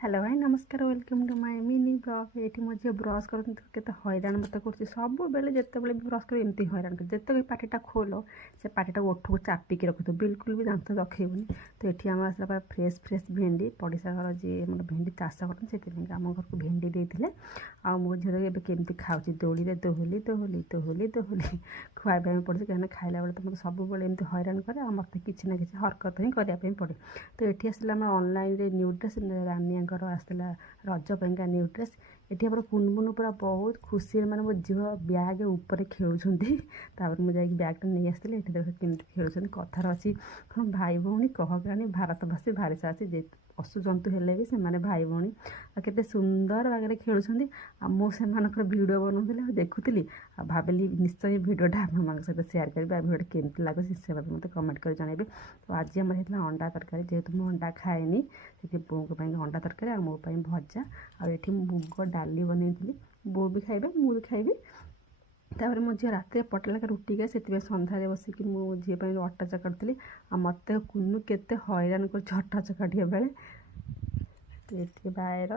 Hello भाई नमस्कार welcome to my mini blog ये मो झील ब्रश कर हईराण मत कर सब बेले जिते भी ब्रश कर एमती हईराण कर जिते भी पार्टा खोल से पार्टा ओठ को चापिकी रखु बिल्कुल भी दांत रखेबुनि। तो ये आम आसला फ्रेश फ्रेश भेंडी पड़िशा घर जी मतलब भेंडी चाष करते से आम घर को भेंडी देते आ मो झील केमती खाऊँ दौड़ी में दोहली दोहली दोहली दोहली खुआई पड़े कहीं खाइला बेले तो मतलब सब एमती हईराण करे मत किसी ना किसी हरकत ही करने पड़े। तो ये आसला ऑनलाइन न्यू ड्रेस रानिया आसला रज पाइंका न्यू ड्रेस ये आम कुनबुन पूरा बहुत खुशी मैंने मो झील ब्याग ऊपर खेलुंट मुझे ब्यागटा नहीं आसती ये देख केमी खेलुं कथार अच्छी भाई भौणी कह कहानी भारतवासी भारी साहसी पशु जंतु हेले भी से भाई भौणी केते सुंदर भाग खेलुं मुझे भिड बनाऊली देखुली भाविली निश्चय भिडटा आप सहित सेयार करी भिडियो केमती लगुच से मत कमेंट कर जनइबे। तो आज आम अंडा तरकारी जेहेतु मुझे अंडा खाएनी से बो को अंडा तरकारी आ मो भजा आठी मुग डाली बनई बो भी खाइबे मु भी खाइबी। तापर मो झी रात पटे लाख रुटी खाए से सन्धारे बसिक मो झी अटा चकड़ी आ मत कुनू केते हईराण कर अटा चकटिया बेले। तो ये बायर।